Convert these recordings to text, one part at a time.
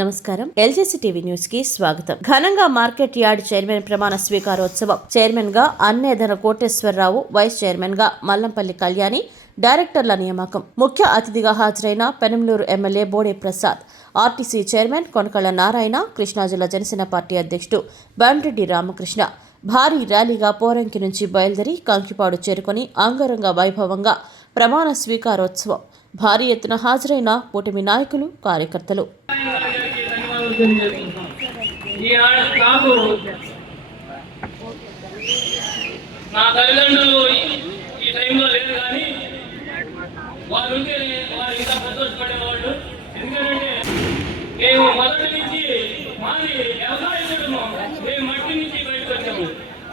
నమస్కారం. ఎల్జేసీ TV news కి స్వాగతం. ఘనంగా మార్కెట్ యార్డ్ చైర్మన్ ప్రమాణ స్వీకారోత్సవం. చైర్మన్ గా అన్నేదన కోటేశ్వరరావు, వైస్ చైర్మన్ గా మల్లంపల్లి కళ్యాణి, డైరెక్టర్ల నియామకం. ముఖ్య అతిథిగా హాజరైన Penamaluru MLA Bode Prasad, RTC chairman Konakalla Narayana, Krishna జిల్లా జనసేన పార్టీ అధ్యక్షుడు బండ్రెడ్డి రామకృష్ణ భారీ ర్యాలీగా పోరంకి నుంచి బయలుదేరి కంకిపాడు చేరుకొని అంగరంగ వైభవంగా ప్రమాణ స్వీకారోత్సవం. భారీ ఎత్తున హాజరైన కూటమి నాయకులు, కార్యకర్తలు. నా తల్లిదండ్రులు ఈ టైంలో లేదు కానీ వాళ్ళు ఉంటే వారు ఇంకా సంతోషపడేవాళ్ళు. ఎందుకంటే మేము మొదటి నుంచి మాది వ్యవసాయ కుటుంబం, మేము మట్టి నుంచి బయటకు వచ్చాము.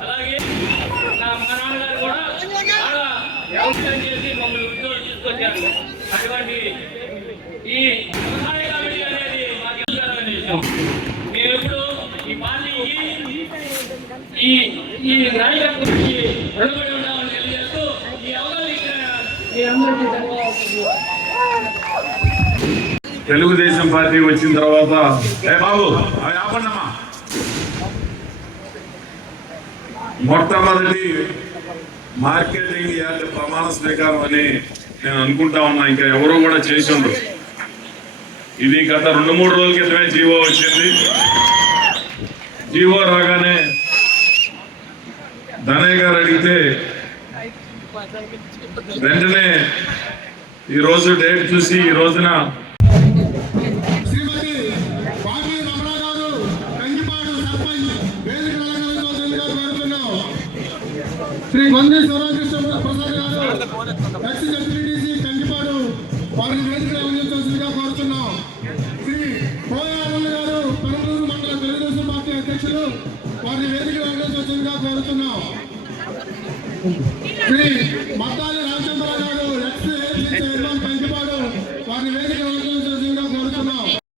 అలాగే మా నాన్నగారు కూడా చాలా వ్యవసాయం చేసి మమ్మల్ని ఉద్యోగం తీసుకొచ్చారు. అటువంటి ఈ వ్యవసాయ కమిటీ అనేది మాకు ఇష్టమైన విషయం. మేము ఎప్పుడు ఈ పార్టీకి ఈ నాయకత్వానికి రుణపడి ఉంటామని తెలియజేస్తూ ఈ అవగాహన తెలుగుదేశం పార్టీ వచ్చిన తర్వాత బాబు అవి ఆపండమ్మా. మొట్టమొదటి మార్కెటింగ్ యార్డ్ ప్రమాణ స్వీకారం అని నేను అనుకుంటా ఉన్నా. ఇంకా ఎవరూ కూడా చేసి ఉండరు. ఇది గత 2-3 రోజుల క్రితమే జీవో వచ్చింది. జీవో రాగానే ధనయ్య గారు అడిగితే వెంటనే ఈ రోజు డేట్ చూసి ఈ రోజున శ్రీ గొంది శివరామకృష్ణ ప్రసాద్ గారు ఎక్స్-జడ్పీటీసీ కంకిపాడు వారిని వేదికగా అందించాల్సిందిగా కోరుతున్నాం. శ్రీ పోయారన్న గారు పెనమలూరు మండల తెలుగుదేశం పార్టీ అధ్యక్షులు వారిని వేదికగా అందించాల్సిందిగా కోరుతున్నాం. శ్రీ మద్దాలి రామచంద్ర గారు ఎక్స్-ఏసీ చైర్మన్ కంకిపాడు వారిని వేదికగా